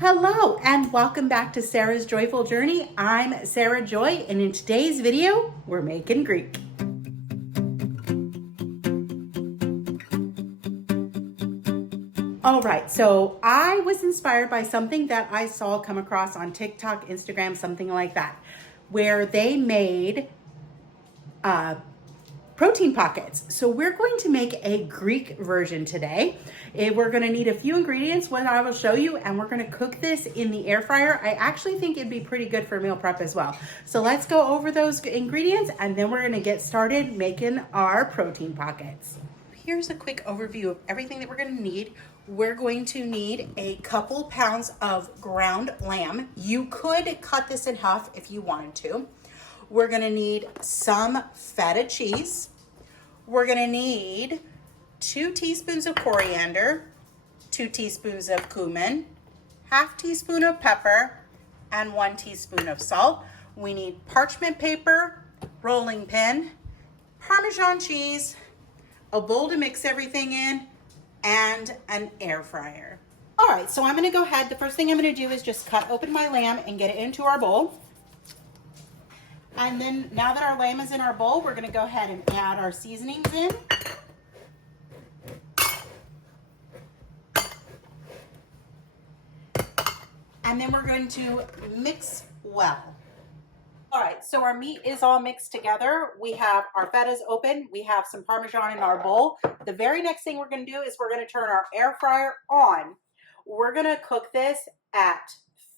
Hello and welcome back to Sarah's Joyful Journey. I'm Sarah Joy, and in today's video, we're making Greek. All right, so I was inspired by something that I saw come across on TikTok, Instagram, something like that, where they made protein pockets. So we're going to make a Greek version today. We're going to need a few ingredients, what I will show you, and we're going to cook this in the air fryer. I actually think it'd be pretty good for meal prep as well. So let's go over those ingredients and then we're going to get started making our protein pockets. Here's a quick overview of everything that we're going to need. We're going to need a couple pounds of ground lamb. You could cut this in half if you wanted to. We're going to need some feta cheese. We're going to need 2 teaspoons of coriander, 2 teaspoons of cumin, half teaspoon of pepper, and 1 teaspoon of salt. We need parchment paper, rolling pin, Parmesan cheese, a bowl to mix everything in, and an air fryer. All right, so I'm going to go ahead. The first thing I'm going to do is just cut open my lamb and get it into our bowl. And then now that our lamb is in our bowl, we're going to go ahead and add our seasonings in. And then we're going to mix well. All right, so our meat is all mixed together. We have our fetas open. We have some Parmesan in our bowl. The very next thing we're going to do is we're going to turn our air fryer on. We're going to cook this at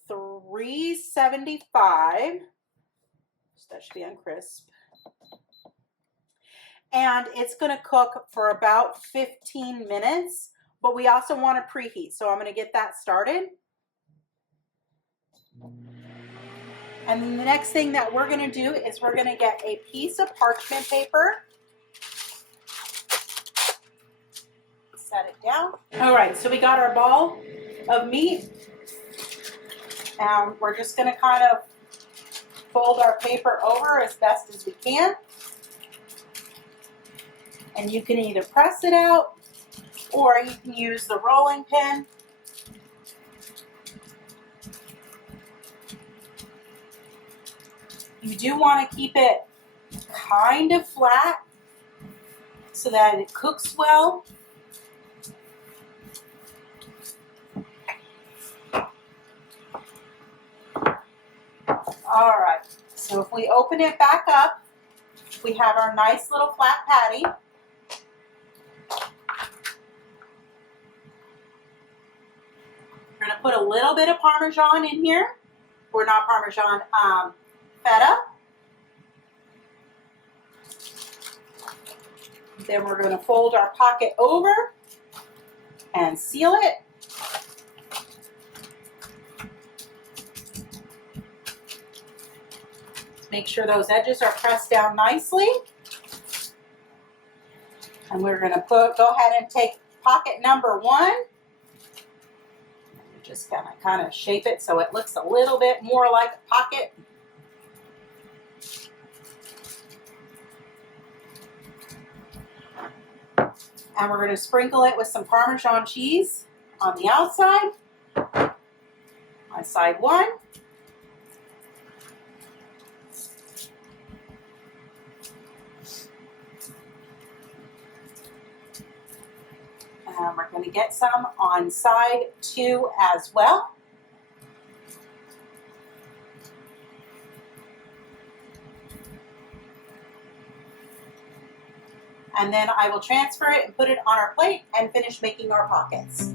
375. That should be on crisp. And it's going to cook for about 15 minutes, but we also want to preheat. So I'm going to get that started. And then the next thing that we're going to do is we're going to get a piece of parchment paper. Set it down. All right, so we got our ball of meat. And we're just going to kind of fold our paper over as best as we can. And you can either press it out or you can use the rolling pin. You do want to keep it kind of flat so that it cooks well. All right, so if we open it back up, we have our nice little flat patty. We're going to put a little bit of Parmesan in here. Or not Parmesan, feta. Then we're going to fold our pocket over and seal it. Make sure those edges are pressed down nicely. And we're going to go ahead and take pocket number 1. We're just going to kind of shape it so it looks a little bit more like a pocket. And we're going to sprinkle it with some Parmesan cheese on the outside. On side 1. And we're going to get some on side 2 as well. And then I will transfer it and put it on our plate and finish making our pockets.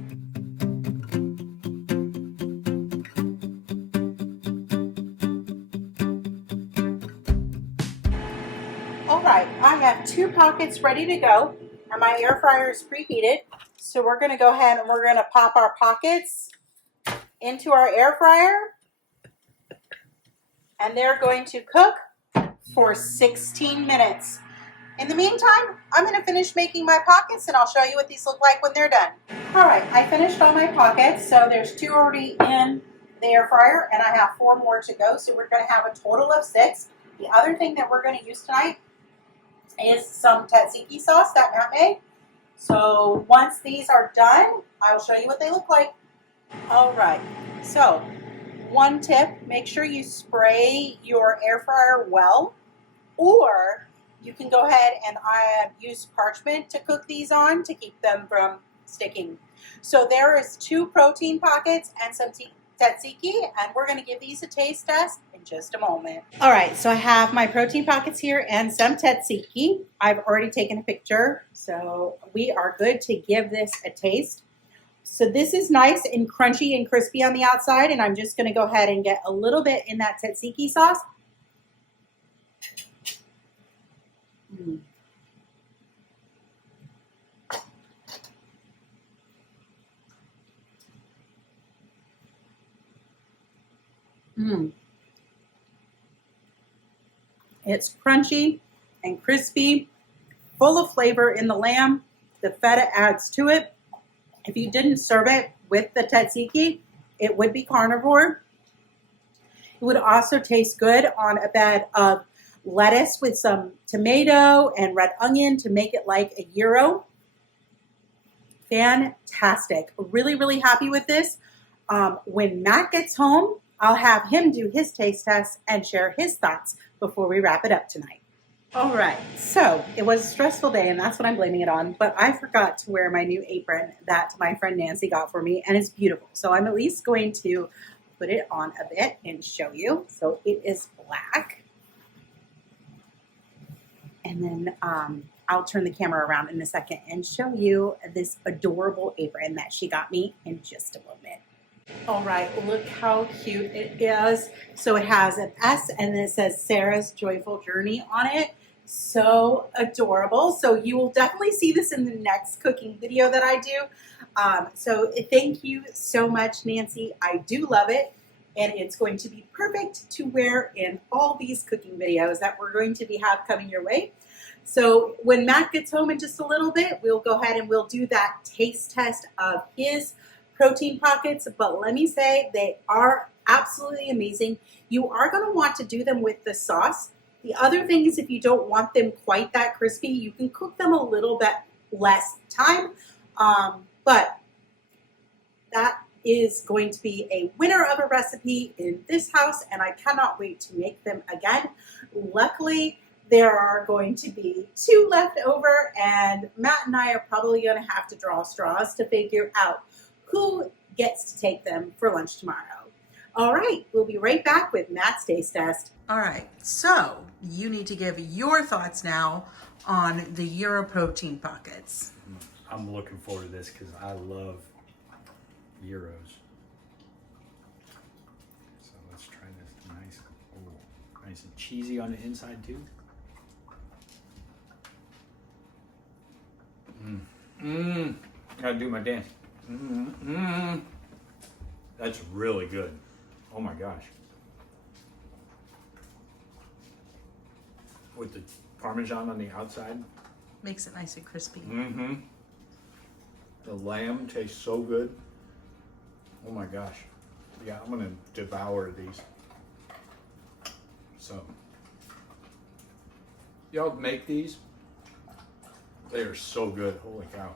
All right, I have 2 pockets ready to go. And my air fryer is preheated. So we're going to go ahead and we're going to pop our pockets into our air fryer. And they're going to cook for 16 minutes. In the meantime, I'm going to finish making my pockets and I'll show you what these look like when they're done. All right, I finished all my pockets. So there's 2 already in the air fryer and I have 4 more to go. So we're going to have a total of 6. The other thing that we're going to use tonight is some tzatziki sauce, that nutmeg. So once these are done, I will show you what they look like. All right, So, one tip, make sure you spray your air fryer well, or you can go ahead and use parchment to cook these on to keep them from sticking. So there is 2 protein pockets and some tzatziki, and we're going to give these a taste test in just a moment. All right, so I have my protein pockets here and some tzatziki. I've already taken a picture, so we are good to give this a taste. So this is nice and crunchy and crispy on the outside, and I'm just going to go ahead and get a little bit in that tzatziki sauce. It's crunchy and crispy, full of flavor in the lamb. The feta adds to it. If you didn't serve it with the tzatziki, it would be carnivore. It would also taste good on a bed of lettuce with some tomato and red onion to make it like a gyro. Fantastic. Really, really happy with this. When Matt gets home, I'll have him do his taste test and share his thoughts before we wrap it up tonight. All right, so it was a stressful day, and that's what I'm blaming it on, but I forgot to wear my new apron that my friend Nancy got for me, and it's beautiful. So I'm at least going to put it on a bit and show you. So it is black. And then I'll turn the camera around in a second and show you this adorable apron that she got me in just a moment. All right, look how cute it is. So it has an S and then it says Sarah's Joyful Journey on it. So adorable. So you will definitely see this in the next cooking video that I do. So thank you so much, Nancy. I do love it. And it's going to be perfect to wear in all these cooking videos that we're going to have coming your way. So when Matt gets home in just a little bit, we'll go ahead and we'll do that taste test of his protein pockets. But let me say, they are absolutely amazing. You are going to want to do them with the sauce. The other thing is, if you don't want them quite that crispy, you can cook them a little bit less time. But that is going to be a winner of a recipe in this house, and I cannot wait to make them again. Luckily, there are going to be 2 left over, and Matt and I are probably going to have to draw straws to figure out who gets to take them for lunch tomorrow. All right, we'll be right back with Matt's taste test. All right, so you need to give your thoughts now on the Gyro protein pockets. I'm looking forward to this because I love gyros. So let's try this. Nice and cheesy on the inside too. Gotta do my dance. That's really good. Oh my gosh. With the Parmesan on the outside. Makes it nice and crispy. The lamb tastes so good. Oh my gosh. Yeah, I'm gonna devour these. So, y'all make these? They are so good, holy cow.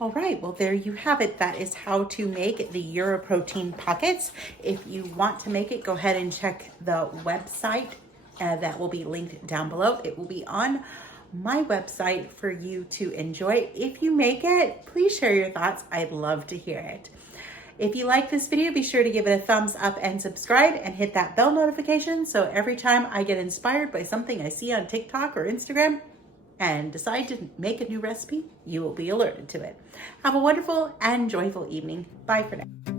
All right, well, there you have it. That is how to make the Gyro protein pockets. If you want to make it, go ahead and check the website that will be linked down below. It will be on my website for you to enjoy. If you make it, please share your thoughts. I'd love to hear it. If you like this video, be sure to give it a thumbs up and subscribe and hit that bell notification so every time I get inspired by something I see on TikTok or Instagram and decide to make a new recipe, you will be alerted to it. Have a wonderful and joyful evening. Bye for now.